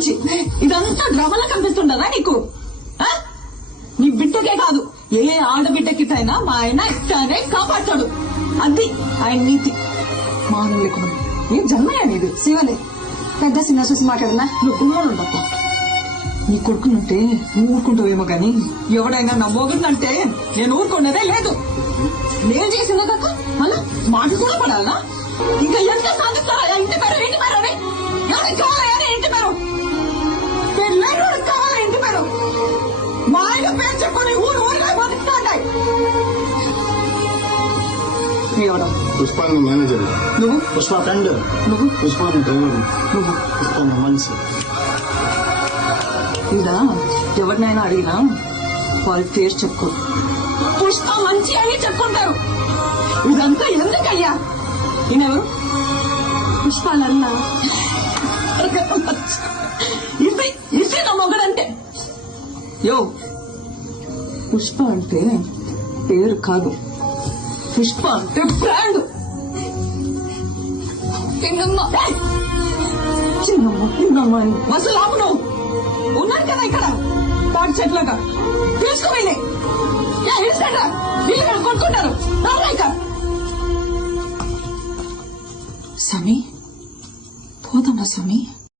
మనిషి ఇదంతా డ్రామాలా కనిపిస్తుండదా నీకు? నీ బిడ్డకే కాదు ఏ ఆడబిడ్డకిటైనా మా ఆయన ఇట్టానే కాపాడతాడు. అది ఆయన నీతి. మానం లేకుండా ఏం జన్మయ్యా నీది? శివలే పెద్ద చిన్న చూసి మాట్లాడనా? నువ్వు ఉండప్ప. నీ కొడుకునంటే నువ్వు ఊరుకుంటావేమో గాని ఎవడైనా నా మొగుడినంటే నేను ఊరుకున్నదే లేదు. నేను చేసిన కాక మళ్ళా మాట కూడా పడాలనా? ఇంకా ఎంత సాధిస్తారా? ఇంటి పేరు ఇంటి పేరు అని ఎవరికి కావాలా? ఇంటి పేరు పెళ్ళైన కావాలా? ఇంటి పేరు మా ఆయన పేరు చెప్పుకొని ఊరు ఊరిగా బతుకుతాయి. ఎవడం? పుష్ప మేనేజర్. నువ్వు? పుష్ప ఫ్రెండ్. నువ్వు? పుష్ప డ్రైవర్. నువ్వు? పుష్ప మనిషి. ఇలా ఎవరినైనా అడిగినా వాళ్ళ పేరు చెప్పుకో. పుష్ప మంచి అని చెప్పుకుంటారు. ఇదంతా ఎందుకయ్యా? ఈయనెవరు? పుష్పాలన్న. ఇది నా మొగడంటే. యో, పుష్ప అంటే పేరు కాదు, పుష్ప అంటే బ్రాండ్. చిన్నమ్మ అసలు ఆపు. నువ్వు ఉన్నారు కదా ఇక్కడ తాటి చెట్లుగా తీసుకుపోయి ఇస్తాడా? వీళ్ళు కొట్టుకుంటారు. సమీ పోదమ్మా సమీ.